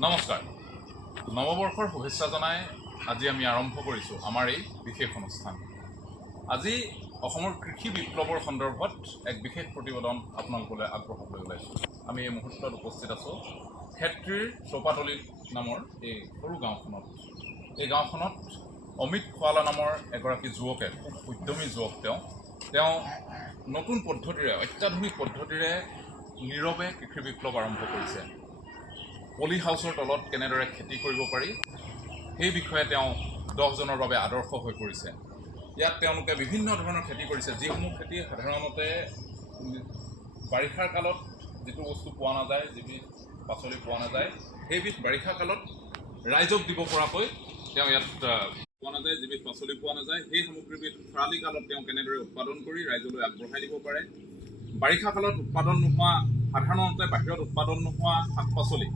নমস্কাৰ। নৱবৰ্ষৰ শুভেচ্ছা জনাই আজি আমি আৰম্ভ কৰিছোঁ আমাৰ এই বিশেষ অনুষ্ঠান। আজি অসমৰ কৃষি বিপ্লৱৰ সন্দৰ্ভত এক বিশেষ প্ৰতিবেদন আপোনালোকলৈ আগবঢ়াবলৈ ওলাইছোঁ। আমি এই মুহূৰ্তত উপস্থিত আছোঁ খেত্ৰীৰ চৌপাতলি নামৰ এই সৰু গাঁওখনত। এই গাঁওখনত অমিত খোৱালা নামৰ এগৰাকী যুৱকে, খুব উদ্যমী যুৱক তেওঁ নতুন পদ্ধতিৰে, অত্যাধুনিক পদ্ধতিৰে নীৰৱে কৃষি বিপ্লৱ আৰম্ভ কৰিছে। পলি হাউচৰ তলত কেনেদৰে খেতি কৰিব পাৰি সেই বিষয়ে তেওঁ 10 জনৰ বাবে আদৰ্শ হৈ পৰিছে। ইয়াত তেওঁলোকে বিভিন্ন ধৰণৰ খেতি কৰিছে, যিসমূহ খেতি সাধাৰণতে বাৰিষাৰ কালত যিটো বস্তু পোৱা নাযায়, যিবিধ পাচলি পোৱা নাযায়, সেইবিধ বাৰিষা কালত ৰাইজক দিব পৰাকৈ তেওঁ ইয়াত পোৱা নাযায়, যিবিধ পাচলি পোৱা নাযায়, সেই সামগ্ৰীবিধ খৰালি কালত তেওঁ কেনেদৰে উৎপাদন কৰি ৰাইজলৈ আগবঢ়াই দিব পাৰে। বাৰিষা কালত উৎপাদন নোহোৱা, সাধাৰণতে বাহিৰত উৎপাদন নোহোৱা শাক পাচলি